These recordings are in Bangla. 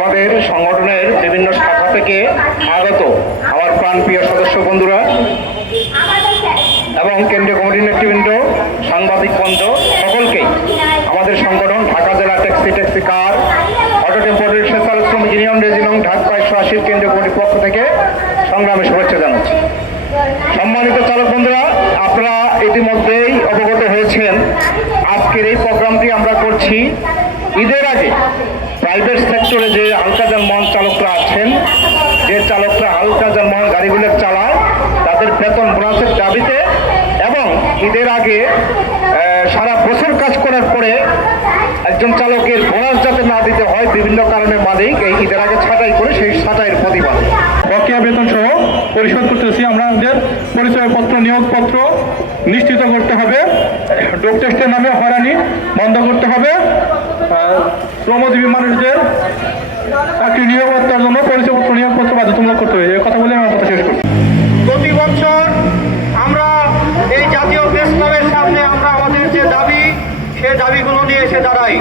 আমাদের সংগঠনের বিভিন্ন শাখা থেকে আগত আমার প্রাণপ্রিয় সদস্য বন্ধুরা এবং কেন্দ্রীয় কমিটির নেতৃবৃন্দ, সাংবাদিক বন্ধু সকলকেই আমাদের সংগঠন ঢাকা জেলা ট্যাক্সি কার অটো টেম্পো রিক্সা চালক শ্রমিক ইউনিয়ন রেজিনং ঢাকা 180 কেন্দ্রীয় কমিটির পক্ষ থেকে সংগ্রামে শুভেচ্ছা জানাচ্ছি। সম্মানিত চালক বন্ধুরা, আপনারা ইতিমধ্যেই অবগত হয়েছেন আজকের এই প্রোগ্রামটি আমরা করছি ঈদের আগে প্রাইভেট সেক্টরে যে হালকা যানবাহন চালকরা আছেন, যে চালকরা হালকা যানবাহন গাড়িগুলো চালায়, তাদের বেতন বোনাসের দাবিতে এবং ঈদের আগে সারা বছর কাজ করার পরে একজন চালকের বোনাস যাতে না দিতে হয়, বিভিন্ন কারণে মালিক এই ঈদের আগে ছাঁটাই করে সেই ছাঁটাইয়ের প্রতিবাদ বকেয়া বেতন সহ পরিশোধ করতেছি। আমাদের পরিচয়পত্র, নিয়োগপত্র নিশ্চিত করতে হবে, ডোপ টেস্টের নামে হয়রানি বন্ধ করতে হবে, শ্রমজীবী মানুষদের চাকরি নিয়োগকর্তার জন্য পরিচয়পত্র, নিয়োগপত্র বাধ্যতামূলক করতে হবে। এই কথা বলে আমার কথা শেষ করছি। প্রতি বছর আমরা এই জাতীয় প্রেস ক্লাবের সামনে আমরা আমাদের যে দাবি, সে দাবিগুলো নিয়ে এসে দাঁড়াই।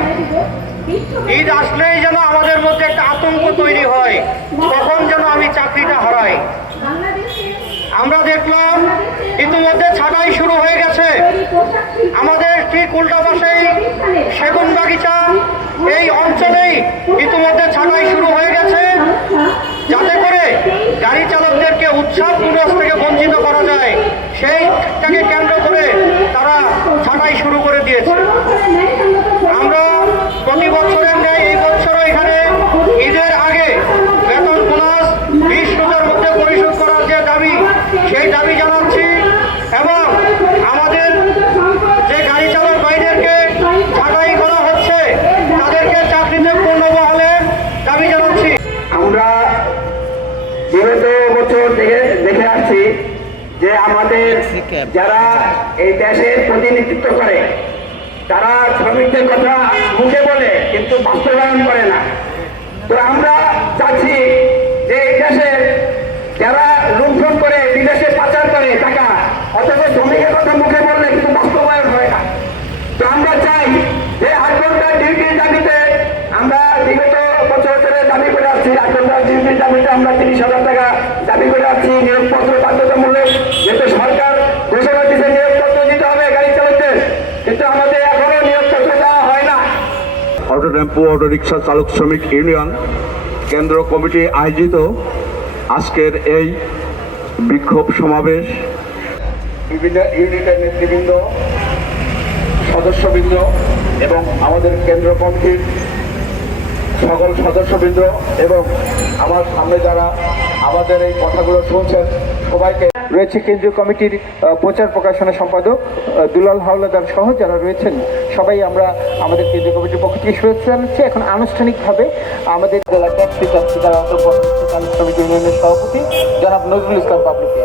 ঈদ আসলেই যেন আমাদের মধ্যে একটা আতঙ্ক তৈরি হয়, কখন যেন আমি চাকরিটা হারাই। আমরা দেখলাম ইতিমধ্যে ছাঁটাই শুরু হয়ে গেছে। আমাদের ঠিক উল্টা পাশেই সেগুন বাগিচা, এই অঞ্চলেই ইতিমধ্যে ছাঁটাই শুরু হয়ে গেছে, যাতে করে গাড়ি চালকদেরকে উৎসব বোনাস থেকে বঞ্চিত করা যায়, সেইটাকে কেন্দ্র করে তারা ছাঁটাই শুরু করে দিয়েছে। আমরা প্রতি বছরের ন্যায় এই বছরও এখানে ঈদের আগে বেতন বোনাস 20 রোজার মধ্যে পরিশোধ করার যে দাবি, সেই দাবি জানাচ্ছি এবং আমাদের যে গাড়ি চালক ভাইদেরকে ছাঁটাই করা হচ্ছে তাদেরকে চাকরিতে পূর্ণবহালের দাবি জানাচ্ছি। আমরা বিগত বছর থেকে দেখে আসছি যে আমাদের যারা এই দেশের প্রতিনিধিত্ব করে তারা শ্রমিকদের কথা মুখে বলে কিন্তু বাস্তবায়ন করে না। তো আমরা চাচ্ছি যে এই দেশের যারা লুণ্ঠন করে বিদেশে পাচার করে টাকা, অথচ শ্রমিকের কথা মুখে বললে কিন্তু বাস্তবায়ন হয় না। তো আমরা চাই যে 8 ঘন্টার ডিউটির দাবিতে আমরা বিগত বছর ধরে দাবি করে আসছি। 8 ঘন্টার ডিউটির দাবিতে আমরা 30,000 টাকা দাবি করে আসছি। নিয়োগপত্র বাধ্যতামূলক, যেহেতু সরকার ঘোষণা দিচ্ছে নিয়োগপত্র দিতে হবে গাড়ি চালকদের, কিন্তু আমাদের এখনো নিয়োগপত্র দেওয়া হয় না। অটো টেম্পো অটো রিক্সা চালক শ্রমিক ইউনিয়ন কেন্দ্র কমিটি আয়োজিত আজকের এই বিক্ষোভ সমাবেশ বিভিন্ন ইউনিটের নেতৃবৃন্দ, সদস্যবৃন্দ এবং আমাদের কেন্দ্র কমিটির সকল সদস্যবৃন্দ এবং আমার সামনে যারা আমাদের এই কথাগুলো শুনছেন সবাইকে রয়েছে কেন্দ্রীয় কমিটির প্রচার প্রকাশনা সম্পাদক দুলাল হাওলাদার সহ যারা রয়েছেন, সবাই আমরা আমাদের কেন্দ্রীয় কমিটির পক্ষ থেকে শুভেচ্ছা জানাচ্ছি। এখন আনুষ্ঠানিকভাবে আমাদের জেলা ট্যাক্সি শ্রমিক ইউনিয়নের সভাপতি জনাব নজরুল ইসলাম বাবলুকে